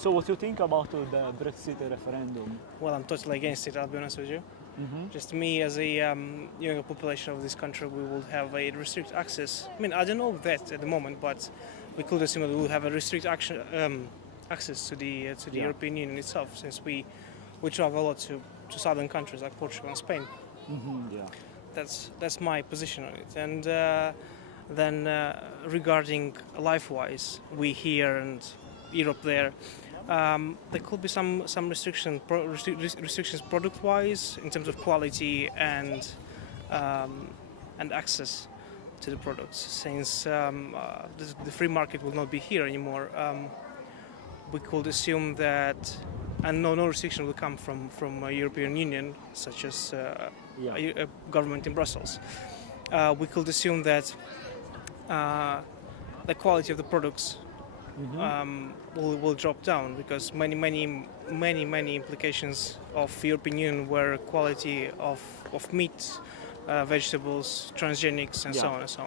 So what do you think about the Brexit referendum? Well, I'm totally against it, I'll be honest with you. Just me as a younger population of this country, we will have a restricted access. I mean, I don't know that at the moment, but we could assume that we will have a restricted access to the European Union itself, since we travel a lot to southern countries like Portugal and Spain. Yeah. That's my position on it. And then regarding life-wise, we here and Europe there. There could be some restrictions product-wise in terms of quality and access to the products. Since the free market will not be here anymore, we could assume that, and no restriction will come from European Union, such as a government in Brussels. We could assume that the quality of the products will drop down, because many implications of European Union were quality of meat, vegetables, transgenics, and so on and so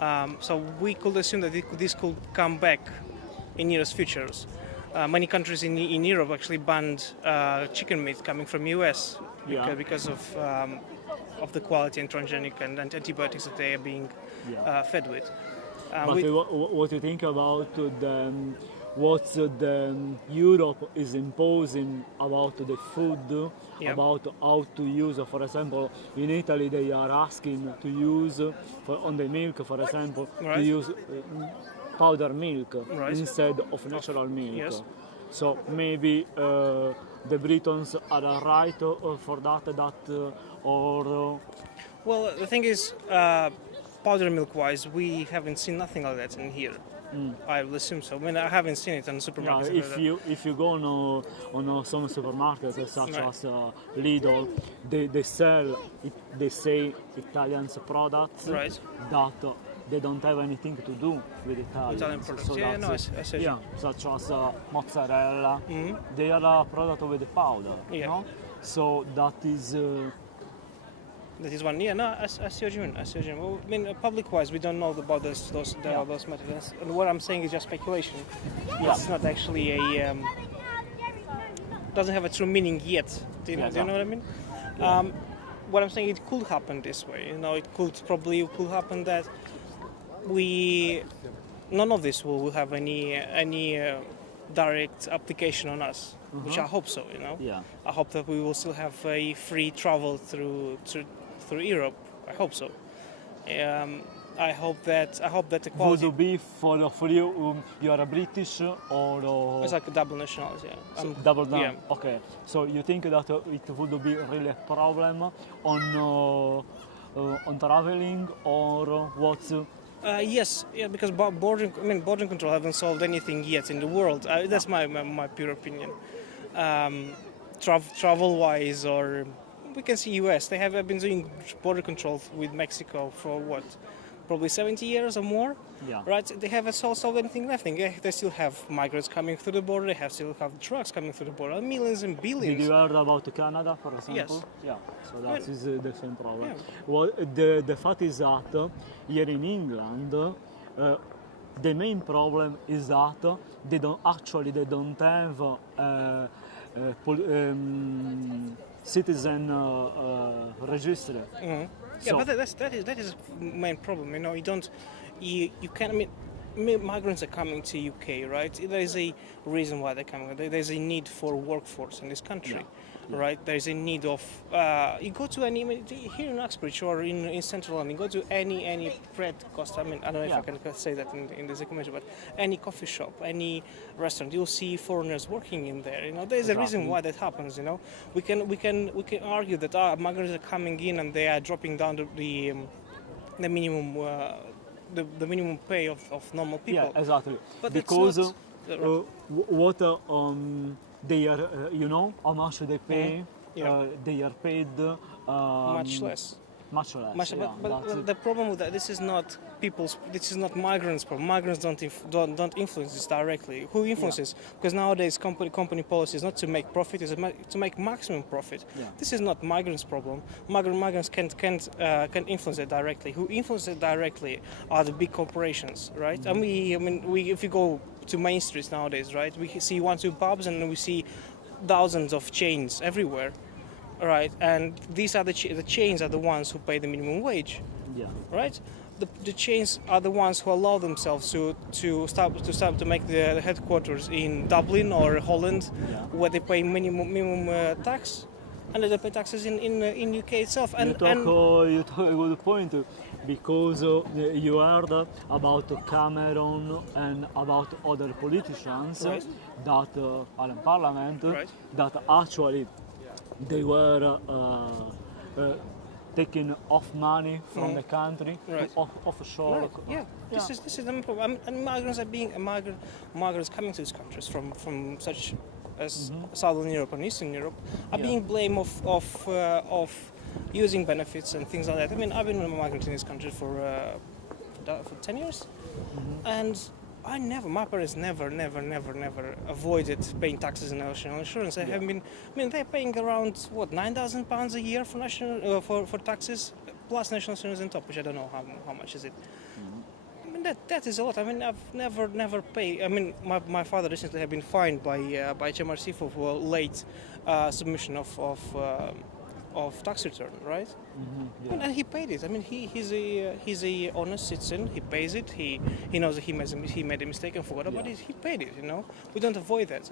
on. So we could assume that this could come back in nearest futures. Many countries in Europe actually banned chicken meat coming from US because of the quality and transgenic and antibiotics that they are being fed with. But what do you think about what Europe is imposing about the food, about how to use, for example, in Italy they are asking to use, on the milk, for example, to use powder milk instead of natural milk. Yes. So maybe the Britons are right for that, or... Well, the thing is, powder milk-wise, we haven't seen nothing like that in here. I will assume so. I mean, I haven't seen it in supermarkets. If you go on some supermarkets such as Lidl, they say Italian products that they don't have anything to do with Italian products. So I see. Such as mozzarella. They are a product with powder. No? So that is. That is one. I see what you mean. Well, I mean, public-wise, we don't know about those methods. And what I'm saying is just speculation. It's not actually doesn't have a true meaning yet. Do you know what I mean? What I'm saying, it could happen this way. It could happen that none of this will have any direct application on us, which I hope so. I hope that we will still have a free travel through Europe. I hope so. I hope that the quality. Would it be for you? You are a British or? It's like a double nationality. So double. Okay. So you think that it would be really a problem on traveling, or what? Yes, because border control haven't solved anything yet in the world. That's my pure opinion. Travel-wise, or we can see US. They have been doing border control with Mexico for what, probably 70 years or more. Right? They haven't solved anything. Nothing. They still have migrants coming through the border. They still have drugs coming through the border. Millions and billions. Did you heard about Canada, for example? Yes. Yeah. So that is the same problem. Well, the fact is that here in England, the main problem is that they don't have citizen register. So, but that is main problem. You can't. I mean, migrants are coming to UK, right? There is a reason why they're coming. There's a need for workforce in this country, right? There's a need of. You go to here in Uxbridge or in Central London. Go to any Fred Costa. I mean, I don't know if I can say that in this documentary, but any coffee shop, any restaurant, you'll see foreigners working in there. There's a reason why that happens. We can argue that migrants are coming in and they are dropping down the minimum. The minimum pay of normal people. Yeah, exactly. But because what they are, how much they pay. They are paid much less. Much less. But the problem with that, this is not migrants' problem. Migrants don't influence this directly. Who influences? Because nowadays company policy is not to make profit, it's to make maximum profit. This is not migrants' problem. Migrants can't influence it directly. Who influence it directly are the big corporations, right? And if you go to main streets nowadays, right? We see 1, 2 pubs, and we see thousands of chains everywhere, right? And these are the chains are the ones who pay the minimum wage, Yeah. right? The chains are the ones who allow themselves to make the headquarters in Dublin or Holland, Yeah. where they pay minimum tax, and they pay taxes in UK itself. You talk a good point because you heard about Cameron and about other politicians Right. that are in parliament Right. that actually they were taking off money from the country Right. to offshore. Right. Yeah. This is the main problem. And migrants are being migrants coming to these countries from such as Southern Europe and Eastern Europe are being blamed of using benefits and things like that. I mean, I've been a migrant in this country for 10 years, and my parents never avoided paying taxes and national insurance. They have been, I mean, they're paying around what, £9,000 a year for national for taxes plus national insurance on top, which I don't know how much is it. I mean, that is a lot. I mean, I've never paid. I mean, my father recently had been fined by HMRC for late submission of tax return, right? And he paid it. I mean, he's a honest citizen. He pays it. He knows that he made a mistake and forgot about it. He paid it. You know, we don't avoid that.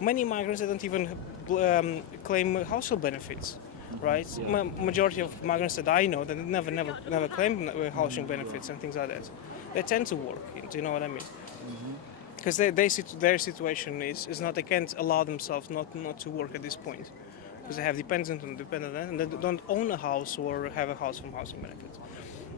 Many migrants they don't even claim household benefits, right? Majority of migrants that I know that never claim housing benefits and things like that. They tend to work. Do you know what I mean? Because their situation is not. They can't allow themselves not to work at this point. Because they have dependent and they don't own a house or have a house from housing benefits.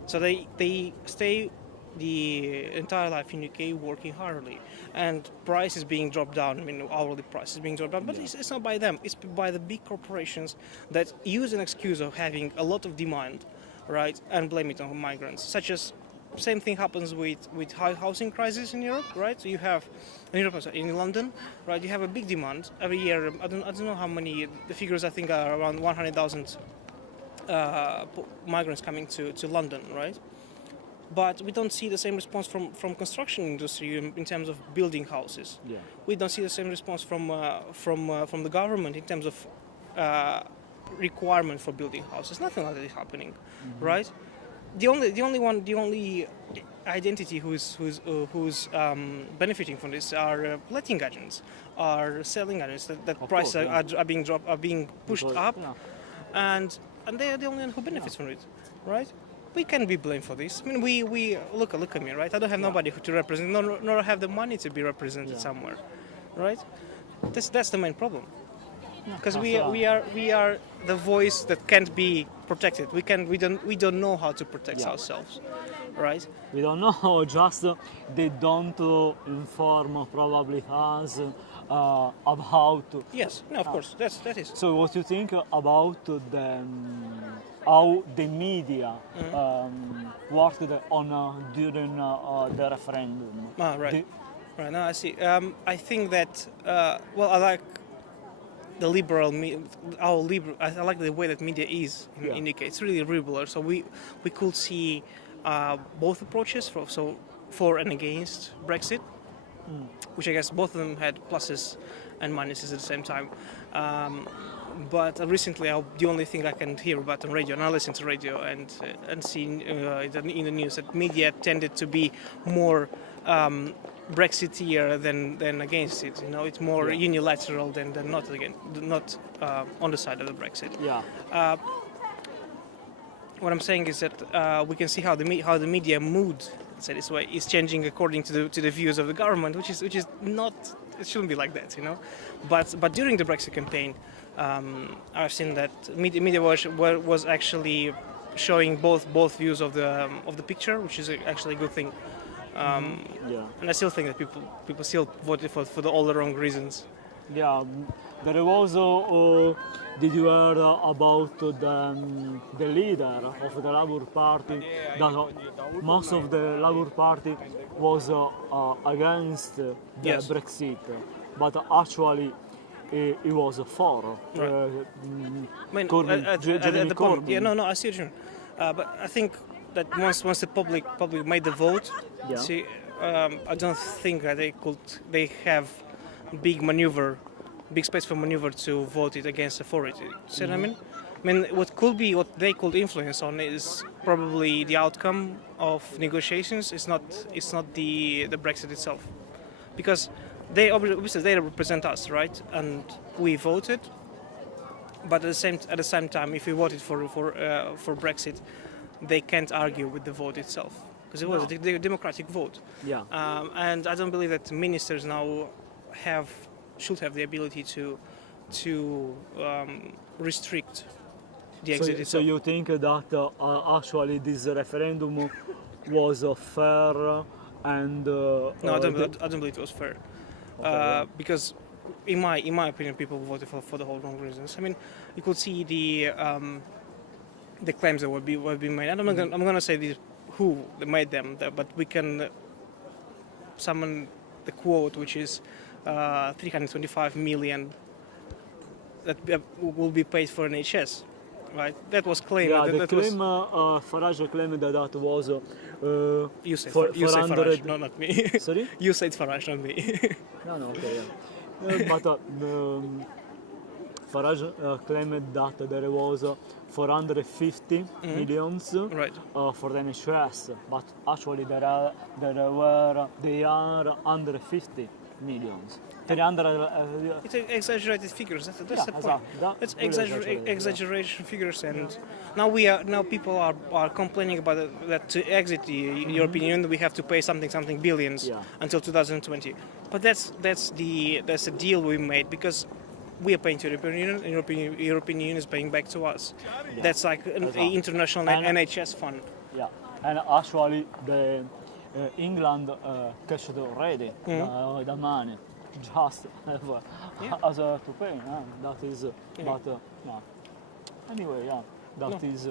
So they stay the entire life in UK working hardly, and price is being dropped down. I mean, hourly price is being dropped down, but it's not by them. It's by the big corporations that use an excuse of having a lot of demand, right, and blame it on migrants. Such as same thing happens with housing crisis in Europe, right? So you have in London, right? You have a big demand every year. I don't know how many. The figures I think are around 100,000 migrants coming to London, right? But we don't see the same response from construction industry in terms of building houses. Yeah. We don't see the same response from the government in terms of requirement for building houses. Nothing like that is happening, right? The only identity who's benefiting from this are letting agents, are selling agents. That prices are being dropped, are being pushed up, and they are the only one who benefits from it, right? We can be blamed for this. I mean, we look at me, right? I don't have nobody to represent, nor have the money to be represented somewhere, right? That's the main problem. Because we are the voice that can't be protected. We don't know how to protect ourselves, right? We don't know. Just they don't inform probably us about. Yes, no, of course, that is. So what you think about how the media worked on during the referendum? Right. Right. Now I see. I think that I like the liberal, I like the way that media is in UK. It's really liberal. So we could see both approaches for and against Brexit, which I guess both of them had pluses and minuses at the same time. But recently, the only thing I can hear about on radio, and I listen to radio and see in the news that media tended to be more Brexiteer than against it. You know, it's more unilateral than not on the side of the Brexit. Yeah. What I'm saying is that we can see how the media mood, let's say this way, is changing according to the views of the government, which is not. It shouldn't be like that, you know. But during the Brexit campaign, I've seen that media was actually showing both views of the picture, which is actually a good thing. And I still think that people still voted for all the wrong reasons. Yeah, there was. Did you hear about the leader of the Labour Party? That most of the Labour Party was against the Brexit, but actually he was for. Jeremy Corbyn. Yeah, no, I see what you mean. But I think that once the public made the vote, see, I don't think that they have big space for maneuver to vote it against authority. See what I mean? I mean, what they could influence on is probably the outcome of negotiations. It's not the Brexit itself, because they obviously they represent us, right? And we voted, but at the same time, if we voted for Brexit, they can't argue with the vote itself because it was a democratic vote. Yeah. And I don't believe that ministers now should have the ability to restrict the exit So itself. you think that actually this referendum was fair and No, I don't believe it was fair. Because in my opinion, people voted for the whole wrong reasons. I mean, you could see the claims that were being made. And I'm gonna say who made them, but we can summon the quote, which is 325 million that will be paid for NHS. Right? That was claimed. yeah, the that claim Farage claimed that was you said for Farage, not me. Sorry? You said Farage, not me. No, okay, yeah. But Farage claimed that there was 450 millions Right. For the NHS, but actually they are under 50 millions. 300. It's exaggerated figures. That's Yeah, the point. exactly. It's Really exaggerated, exaggeration figures, and now people are complaining about that to exit the European Union we have to pay something billions Yeah. until 2020. But that's the deal we made because we are paying to the European Union, and European Union is paying back to us. Yeah. That's like an international And- NHS fund. Yeah, and actually the England cashed already the money, just as to pay. That is, but yeah. Anyway, yeah, that is